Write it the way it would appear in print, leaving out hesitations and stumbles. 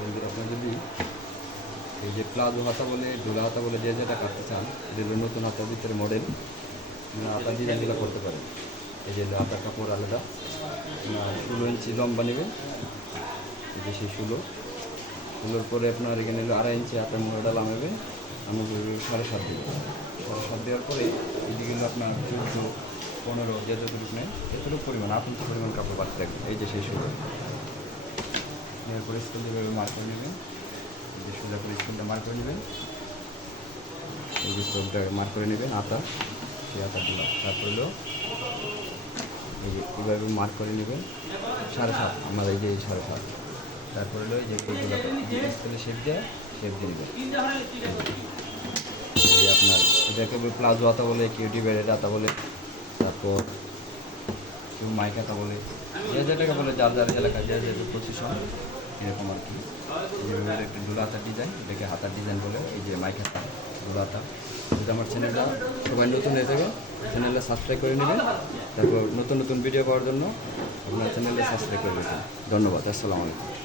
বন্ধুরা আপনার যদি এই যে প্লাজো হাতা বলে ঢোলা হাতা বলে যে যেটা কাটতে চান, যেগুলো নতুন হাতার ভিতরে মডেল হাতার ডিজাইনগুলো করতে পারেন। এই যে হাতার কাপড় আলাদা 16 ইঞ্চি লম্বা নেবেন, এই যে সেই 16 পরে আপনার এখানে 2.5 ইঞ্চি হাতার মোড়াটা লাগাবেন, আমি 7.5 দেবেন। 7.5 দেওয়ার পরে এদিকে আপনার 14, 15 যে যতটুকু নেয় এতটুকু পরিমাণ আপনি পরিমাণ কাপড় বাড়তে রাখবেন। এই যে সেই 16 নেওয়ার পরে স্কুল দিয়ে মার্ক করে নেবেন, এই যে সোজা করে স্কুলটা মার্ক করে নেবেন, এই যে স্টোনটা মার্ক করে নেবেন হাতা, সেই হাতাগুলো। তারপর হলো এই যে এইভাবে মার্ক করে নেবেন 7.5, আমার এই যে 7.5। তারপর হলো এই যে এইগুলো স্কুলে শেপ দিয়ে নেবেন। এই যে আপনার এটাকে প্লাজো হাতা বলে, কিউটি ব্যারেট হাতা বলে, তারপর কেউ মাইক হাতা বলে, যে যেটাকে বলে যার যার এলাকায় যে যে পজিশন এরকম আর কি। যেভাবে একটা ডোলা হাতার ডিজাইন, এটাকে হাতার ডিজাইন বলে। এই যে মাইক হাতা, ডোলা হাতা। যদি আমার চ্যানেলটা সবাই নতুন হয়ে থাকে, চ্যানেলটা সাবস্ক্রাইব করে নেবেন। তারপর নতুন নতুন ভিডিও পাওয়ার জন্য আপনার চ্যানেলে সাবস্ক্রাইব করে দেবেন। ধন্যবাদ। আসসালামু আলাইকুম।